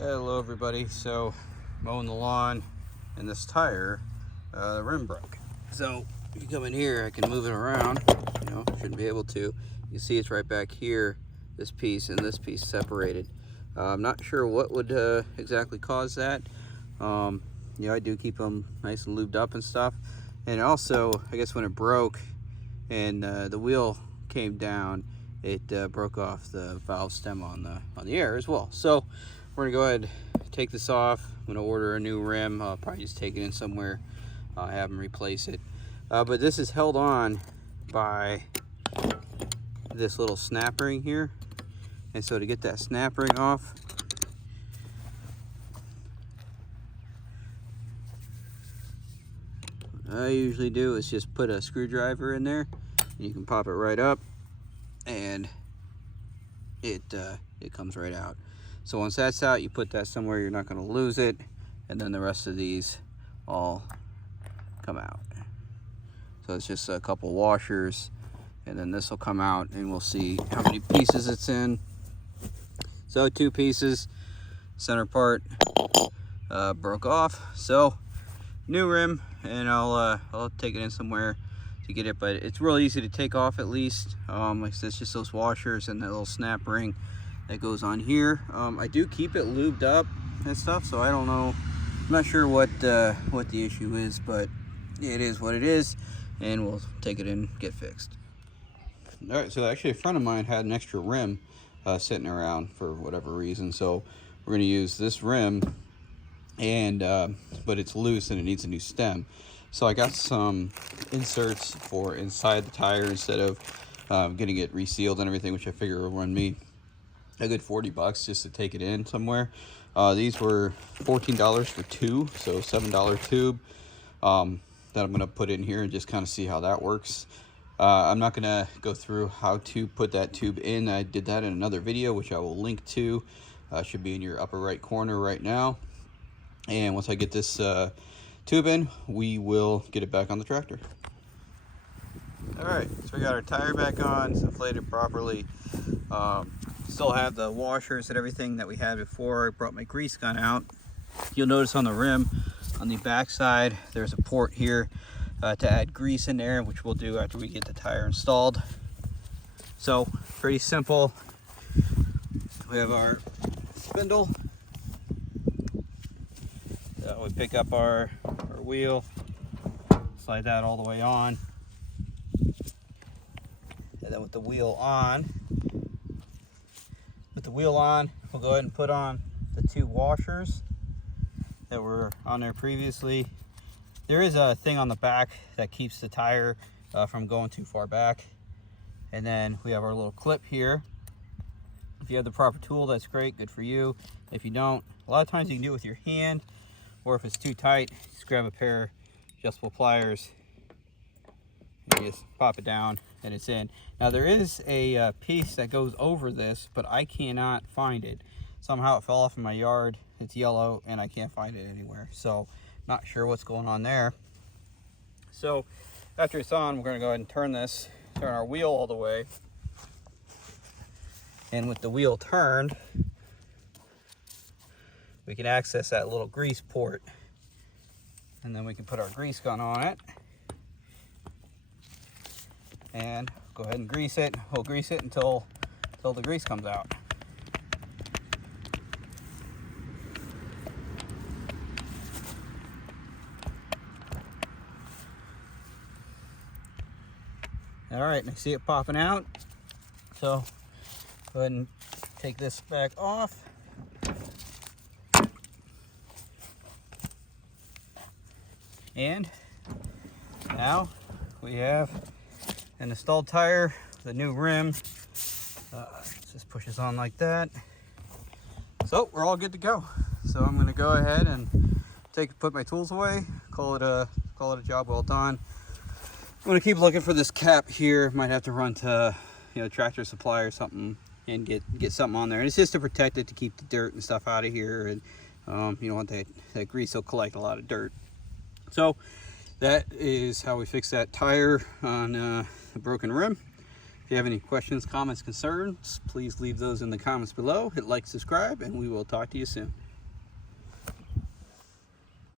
Hello everybody. So mowing the lawn and this tire, the rim broke. So if you come in here, I can move it around, shouldn't be able to. You see it's right back here, this piece and this piece separated. I'm not sure what would exactly cause that. I do keep them nice and lubed up and stuff. And also, I guess when it broke and the wheel came down, it broke off the valve stem on the air as well. So we're gonna go ahead and take this off. I'm gonna order a new rim. I'll probably just take it in somewhere, have them replace it. But this is held on by this little snap ring here. And so to get that snap ring off, what I usually do is just put a screwdriver in there, and you can pop it right up, and it comes right out. So once that's out, you put that somewhere you're not going to lose it, and then the rest of these all come out. So it's just a couple washers, and then this will come out, and we'll see how many pieces it's in. So 2 pieces, center part broke off. So new rim, and I'll take it in somewhere to get it, but it's real easy to take off at least. Like I said, it's just those washers and that little snap ring that goes on here. I do keep it lubed up and stuff, so I don't know. I'm not sure what the issue is, but it is what it is, and we'll take it in, get fixed. All right, so actually a friend of mine had an extra rim sitting around for whatever reason, so we're going to use this rim, and but it's loose and it needs a new stem. So I got some inserts for inside the tire instead of getting it resealed and everything, which I figure will run me a good $40 just to take it in somewhere. These were $14 for 2, so $7 tube that I'm going to put in here and just kind of see how that works. I'm not going to go through how to put that tube in. I did that in another video, which I will link to. Should be in your upper right corner right now. And once I get this tube in, we will get it back on the tractor. All right, so we got our tire back on, it's inflated properly. Still have the washers and everything that we had before. I brought my grease gun out. You'll notice on the rim, on the back side, there's a port here to add grease in there, which we'll do after we get the tire installed. So pretty simple. We have our spindle. We pick up our wheel, slide that all the way on, and then with the wheel on, we'll go ahead and put on the 2 washers that were on there previously. There is a thing on the back that keeps the tire from going too far back. And then we have our little clip here. If you have the proper tool, that's great, good for you. If you don't, a lot of times you can do it with your hand, or if it's too tight, just grab a pair of adjustable pliers and just pop it down and it's in. Now there is a piece that goes over this, but I cannot find it. Somehow it fell off in my yard. It's yellow and I can't find it anywhere. So not sure what's going on there. So after it's on, we're going to go ahead and turn our wheel all the way. And with the wheel turned, we can access that little grease port, and then we can put our grease gun on it and go ahead and grease it. We'll grease it until the grease comes out. All right, I see it popping out. So go ahead and take this back off. And now we have an installed tire, the new rim. Just pushes on like that. So we're all good to go. So I'm gonna go ahead and put my tools away, call it a job well done. I'm gonna keep looking for this cap here. Might have to run to Tractor Supply or something and get something on there. And it's just to protect it, to keep the dirt and stuff out of here. And you don't want that grease will collect a lot of dirt. So that is how we fix that tire on the broken rim. If you have any questions, comments, concerns, please leave those in the comments below. Hit like, subscribe, and we will talk to you soon.